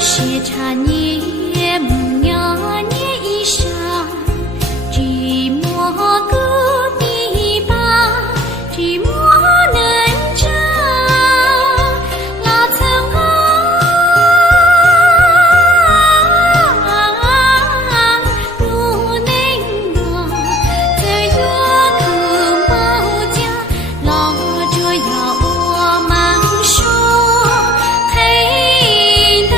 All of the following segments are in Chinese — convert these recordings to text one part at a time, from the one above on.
写茶捏木呀捏衣裳，寂寞隔壁吧，寂寞能长。老曾路能我这月可毛家，老着要我们说嘿呐，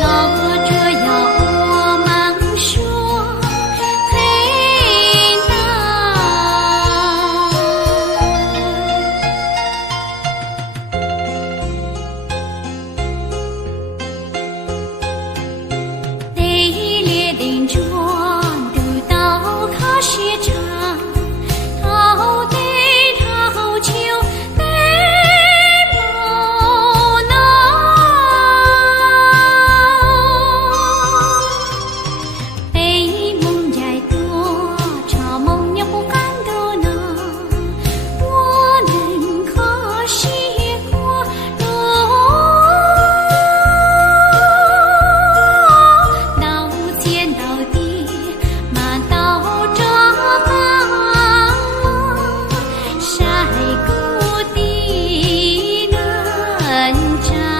老着要我们说嘿呐。队列顶庄都到考试场，淘对淘秋对不浓，北梦在多，朝梦也不敢多呢。我能可惜过路，到天到地马到这帮，晒谷地能长。